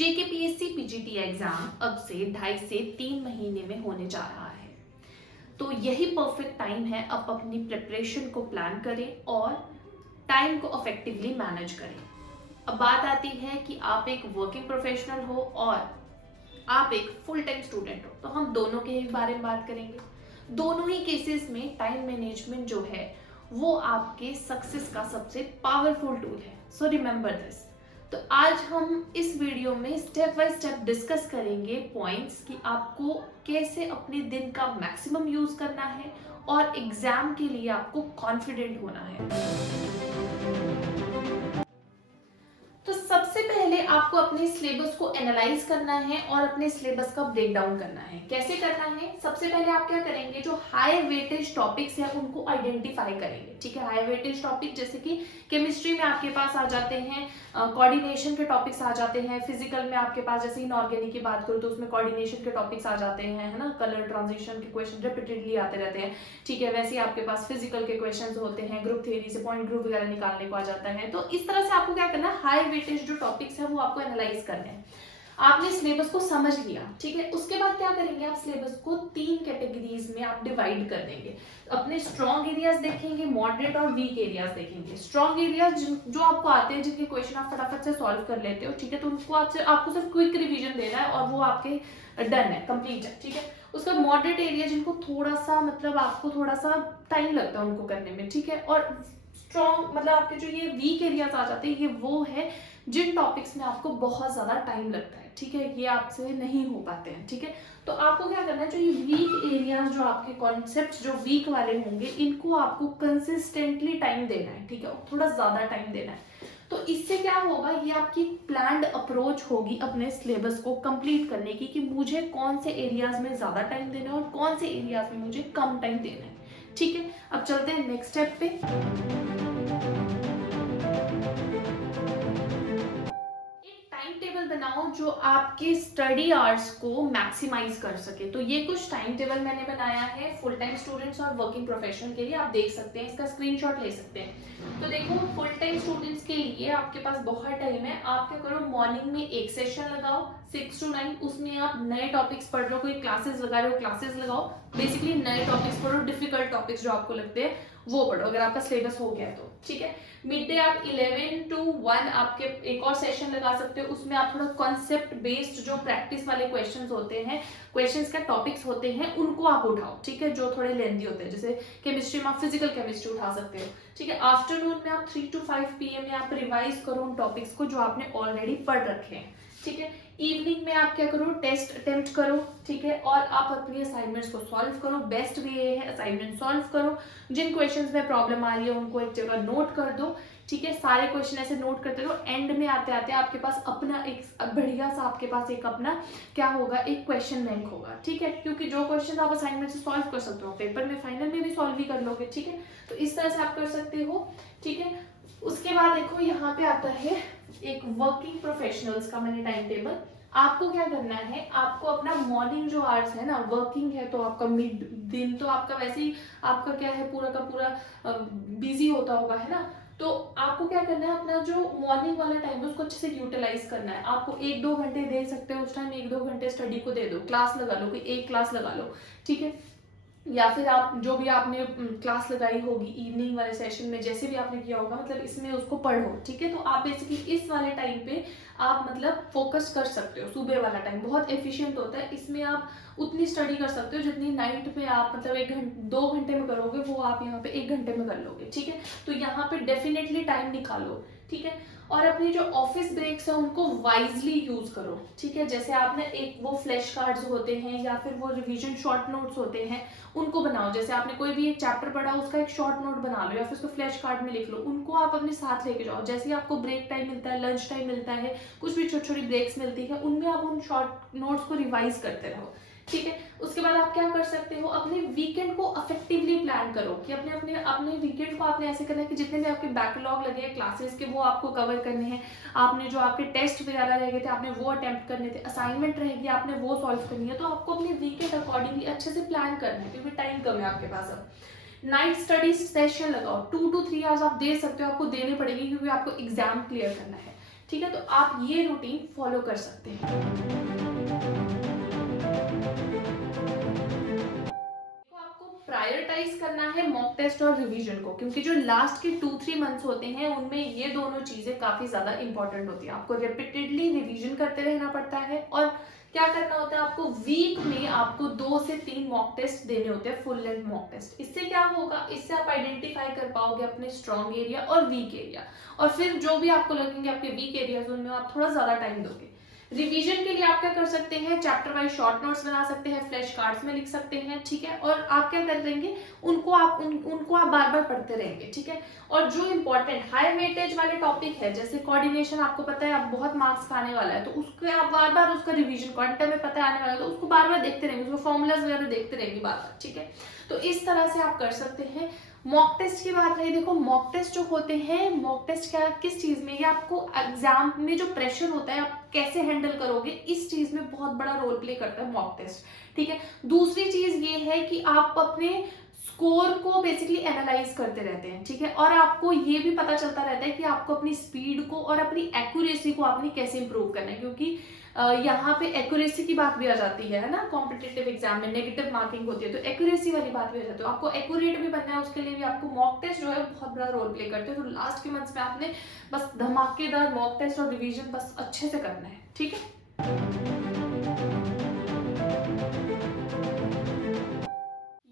JKPSC PGT exam अब से 2.5 से 3 महीने में होने जा रहा है। तो यही परफेक्ट टाइम है अब अपनी प्रिपरेशन को प्लान करें और टाइम को इफेक्टिवली मैनेज करें। अब बात आती है कि आप एक वर्किंग प्रोफेशनल हो और आप एक फुल टाइम स्टूडेंट हो, तो हम दोनों के ही बारे में बात करेंगे। दोनों ही केसेस में टाइम मैनेजमेंट जो है वो आपके सक्सेस का सबसे पावरफुल टूल है। So remember this. तो आज हम इस वीडियो में स्टेप बाय स्टेप डिस्कस करेंगे पॉइंट्स कि आपको कैसे अपने दिन का मैक्सिमम यूज करना है और एग्जाम के लिए आपको कॉन्फिडेंट होना है। तो सबसे पहले आपको अपने सिलेबस को एनालाइज करना है और अपने सिलेबस का ब्रेक डाउन करना है। कैसे करना है? सबसे पहले आप क्या करेंगे, जो हाई वेटेज टॉपिक्स है उनको आइडेंटिफाई करेंगे। ठीक है, हाई वेटेज टॉपिक जैसे कि केमिस्ट्री में आपके पास आ जाते हैं कोऑर्डिनेशन के टॉपिक्स आ जाते हैं, फिजिकल में आपके पास जैसे इनऑर्गेनिक की बात करूँ तो उसमें कोऑर्डिनेशन के टॉपिक्स आ जाते हैं, है ना, कलर ट्रांजिशन के क्वेश्चन रिपीटेडली आते रहते हैं। ठीक है, वैसे ही आपके पास फिजिकल के क्वेश्चन होते हैं, ग्रुप थ्योरी से पॉइंट ग्रुप वगैरह निकालने को आ जाता है। तो इस तरह से आपको क्या करना है, हाई वेटेज जो टॉपिक्स है वो आपको एनालाइज करने हैं। आपने सिलेबस को समझ लिया, ठीक है, उसके बाद क्या करेंगे, आप सिलेबस को 3 कैटेगरीज में आप डिवाइड कर देंगे। अपने स्ट्रॉन्ग एरियाज देखेंगे, मॉडरेट और वीक एरियाज देखेंगे। स्ट्रॉन्ग एरियाज जो आपको आते हैं, जिनके क्वेश्चन आप फटाफट से सॉल्व कर लेते हो, ठीक है, तो उनको आपको सिर्फ क्विक रिवीजन देना है और वो आपके डन है, कंप्लीट है। ठीक है, उसका मॉडरेट एरिया जिनको थोड़ा सा मतलब आपको थोड़ा सा टाइम लगता है उनको करने में, ठीक है, और स्ट्रॉन्ग मतलब आपके जो ये वीक एरियाज आ जाते हैं, ये वो है जिन टॉपिक्स में आपको बहुत ज्यादा टाइम लगता है। ठीक है, ये आपसे नहीं हो पाते हैं। ठीक है, तो आपको क्या करना है, जो ये वीक एरियाज जो आपके कॉन्सेप्ट्स जो वीक वाले होंगे, इनको आपको कंसिस्टेंटली टाइम देना है। ठीक है, थोड़ा ज्यादा टाइम देना है। तो इससे क्या होगा, ये आपकी प्लान्ड अप्रोच होगी अपने सिलेबस को कंप्लीट करने की, कि मुझे कौन से एरियाज में ज्यादा टाइम देना है और कौन से एरियाज में मुझे कम टाइम देना है। ठीक है, अब चलते हैं नेक्स्ट स्टेप पे। बनाओ जो आपके स्टडी आवर्स को मैक्सिमाइज कर सके। तो ये कुछ टाइम टेबल मैंने बनाया है फुल टाइम स्टूडेंट्स और वर्किंग प्रोफेशनल के लिए, आप देख सकते हैं, इसका स्क्रीनशॉट ले सकते हैं। तो देखो, फुल टाइम स्टूडेंट्स के लिए आपके पास बहुत टाइम है। आप क्या करो, मॉर्निंग में एक सेशन लगाओ 6 to 9, उसमें आप नए टॉपिक्स पढ़ रहे हो, कोई क्लासेस लगा रहे हो, क्लासेस लगाओ, बेसिकली नए टॉपिक्स पढ़ो, डिफिकल्ट टॉपिक्स जो आपको लगते हैं वो पढ़ो अगर आपका सिलेबस हो गया तो। ठीक है, मिड डे आप 11 to 1 आपके एक और सेशन लगा सकते हो, उसमें आप थोड़ा कॉन्सेप्ट बेस्ड जो प्रैक्टिस वाले क्वेश्चंस होते हैं, क्वेश्चंस का टॉपिक्स होते हैं, उनको आप उठाओ। ठीक है, जो थोड़े लेंथी होते हैं, जैसे केमिस्ट्री में आप फिजिकल केमिस्ट्री उठा सकते हो। ठीक है, आफ्टरनून में आप 3 to 5 PM में आप रिवाइज करो उन टॉपिक्स को जो आपने ऑलरेडी पढ़ रखे हैं। ठीक है, इवनिंग में आप क्या करो, टेस्ट अटेम्प्ट करो। ठीक है, और आप अपनी असाइनमेंट्स को सॉल्व करो। बेस्ट वे ये है, असाइनमेंट सॉल्व करो, जिन क्वेश्चंस में प्रॉब्लम आ रही है उनको एक जगह नोट कर दो। ठीक है, सारे क्वेश्चन ऐसे नोट करते रहो। एंड में आते आते आपके पास अपना एक बढ़िया सा आपके पास एक अपना क्या होगा, एक क्वेश्चन बैंक होगा। ठीक है, क्योंकि जो क्वेश्चन आप असाइनमेंट से सॉल्व कर सकते हो पेपर में फाइनल में भी सॉल्व ही कर लोगे। ठीक है, तो इस तरह से आप कर सकते हो। ठीक है, उसके बाद देखो यहाँ पे आता है एक वर्किंग प्रोफेशनल्स का मैंने टाइम टेबल। आपको क्या करना है, आपको अपना मॉर्निंग जो आवर्स है ना, वर्किंग है तो आपका मिड दिन तो आपका वैसे ही आपका क्या है, पूरा का पूरा बिजी होता होगा, है ना। तो आपको क्या करना है, अपना जो मॉर्निंग वाला टाइम है उसको अच्छे से यूटिलाइज करना है। आपको 1-2 घंटे दे सकते हो उस टाइम, 1-2 घंटे स्टडी को दे दो, क्लास लगा लो, कोई एक क्लास लगा लो। ठीक है, या फिर आप जो भी आपने क्लास लगाई होगी इवनिंग वाले सेशन में, जैसे भी आपने किया होगा, मतलब इसमें उसको पढ़ो। ठीक है, तो आप बेसिकली इस वाले टाइम पे आप मतलब फोकस कर सकते हो। सुबह वाला टाइम बहुत एफिशिएंट होता है, इसमें आप उतनी स्टडी कर सकते हो जितनी नाइट में आप मतलब 2 घंटे में करोगे, वो आप यहाँ पे 1 घंटे में कर लोगे। ठीक है, तो यहाँ पे डेफिनेटली टाइम निकालो। ठीक है, और अपनी जो ऑफिस ब्रेक्स है उनको वाइजली यूज करो। ठीक है, जैसे आपने एक वो फ्लैश कार्ड्स होते हैं या फिर वो रिवीजन शॉर्ट नोट्स होते हैं, उनको बनाओ। जैसे आपने कोई भी एक चैप्टर पढ़ा, उसका एक शॉर्ट नोट बना लो या फिर उसको फ्लैश कार्ड में लिख लो, उनको आप अपने साथ लेके जाओ। जैसे ही आपको ब्रेक टाइम मिलता है, लंच टाइम मिलता है, कुछ भी छोटी छोटी ब्रेक्स मिलती है, उनमें आप उन शॉर्ट नोट्स को रिवाइज करते रहो। ठीक है, उसके बाद आप क्या कर सकते हो, अपने वीकेंड को इफेक्टिवली प्लान करो कि अपने अपने अपने वीकेंड को आपने ऐसे करना है कि जितने भी आपके बैकलॉग लगे हैं क्लासेस के, वो आपको कवर करने हैं। आपने जो आपके टेस्ट वगैरह रह गए थे, आपने वो अटेम्प्ट करने थे, असाइनमेंट रहेगी आपने वो सॉल्व करनी है। तो आपको अपने वीकेंड अकॉर्डिंगली अच्छे से प्लान करना है, क्योंकि टाइम कम है आपके पास। अब नाइट स्टडी सेशन लगाओ, 2 to 3 आवर्स आप दे सकते हो, आपको देने पड़ेगी क्योंकि आपको एग्जाम क्लियर करना है। ठीक है, तो आप ये रूटीन फॉलो कर सकते हैं। तो आपको प्रायोरिटाइज करना है मॉक टेस्ट और रिवीजन को, क्योंकि जो लास्ट के 2-3 मंथ्स होते हैं उनमें ये दोनों चीजें काफी ज्यादा इंपॉर्टेंट होती है। आपको रिपीटेडली रिवीजन करते रहना पड़ता है, और क्या करना होता है, आपको वीक में आपको 2 से 3 मॉक टेस्ट देने होते हैं, फुल लेंथ मॉक टेस्ट। इससे क्या होगा, इससे आप आइडेंटिफाई कर पाओगे अपने स्ट्रॉन्ग एरिया और वीक एरिया, और फिर जो भी आपको लगेंगे आपके वीक एरियाज उनमें आप थोड़ा ज्यादा टाइम दोगे। रिवीजन के लिए आप क्या कर सकते हैं, चैप्टर वाइज शॉर्ट नोट्स बना सकते हैं, फ्लैश कार्ड्स में लिख सकते हैं, ठीक है। और आप क्या कर देंगे, उनको आप बार बार पढ़ते रहेंगे, ठीक है। और जो इंपॉर्टेंट हाई वेटेज वाले टॉपिक है, जैसे कोऑर्डिनेशन, आपको पता है आप बहुत मार्क्स का आने वाला है, तो उसके आप बार बार उसका रिवीजन, क्वांटम में पता है आने वाला है, तो उसको बार बार देखते रहेंगे, उसको फॉर्मूलाज वगैरह देखते रहेंगे बार बार, ठीक है। तो इस तरह से आप कर सकते हैं। मॉक टेस्ट की बात रही, देखो मॉक टेस्ट जो होते हैं, मॉक टेस्ट क्या किस चीज में, ये आपको एग्जाम में जो प्रेशर होता है आप कैसे हैंडल करोगे, इस चीज में बहुत बड़ा रोल प्ले करता है मॉक टेस्ट, ठीक है। दूसरी चीज ये है कि आप अपने स्कोर को बेसिकली एनालाइज करते रहते हैं, ठीक है। और आपको ये भी पता चलता रहता है कि आपको अपनी स्पीड को और अपनी एक्यूरेसी को आपने कैसे इंप्रूव करना है, क्योंकि यहाँ पे एक्यूरेसी की बात भी आ जाती है ना, कॉम्पिटिटिव एग्जाम में नेगेटिव मार्किंग होती है, तो एक्यूरेसी वाली बात भी आ जाती है। आपको एक्यूरेट भी बनना है, उसके लिए भी आपको मॉक टेस्ट जो है बहुत बड़ा रोल प्ले करते हैं। तो लास्ट के मंथ्स में आपने बस धमाकेदार मॉक टेस्ट और रिवीजन बस अच्छे से करना है, ठीक है।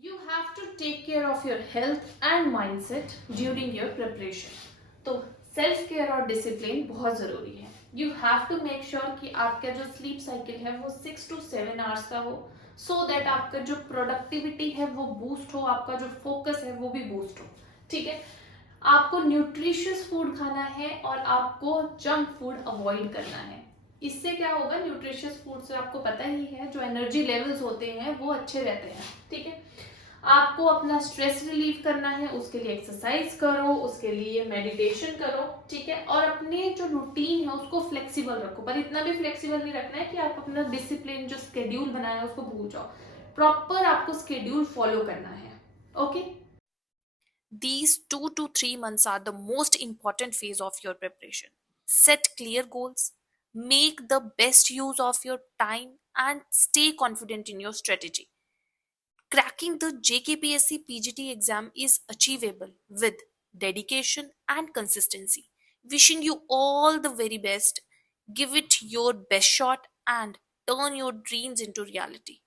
You have to take care of your health and mindset during your preparation. तो सेल्फ केयर और डिसिप्लिन बहुत जरूरी है। You have to make sure कि आपका जो स्लीप साइकिल है वो 6 to 7 आवर्स का हो, सो दैट आपका जो प्रोडक्टिविटी है वो बूस्ट हो, आपका जो फोकस है वो भी बूस्ट हो, ठीक है। आपको न्यूट्रिशियस फूड खाना है और आपको जंक फूड अवॉइड करना है। इससे क्या होगा, न्यूट्रिशियस फूड से आपको पता ही है जो एनर्जी लेवल्स होते हैं वो अच्छे रहते हैं, ठीक है। आपको अपना स्ट्रेस रिलीव करना है, उसके लिए एक्सरसाइज करो, उसके लिए मेडिटेशन करो, ठीक है। और अपने जो रूटीन है उसको फ्लेक्सिबल रखो, पर इतना भी फ्लेक्सिबल नहीं रखना है कि आप अपना डिसिप्लिन जो स्केड्यूल बनाया उसको भूल जाओ। प्रॉपर आपको स्केड्यूल फॉलो करना है, okay. These 2 to 3 months are the most important phase of your preparation. Set clear goals, make the best use of your time, and stay confident in your strategy. Cracking the JKPSC PGT exam is achievable with dedication and consistency. Wishing you all the very best. Give it your best shot and turn your dreams into reality.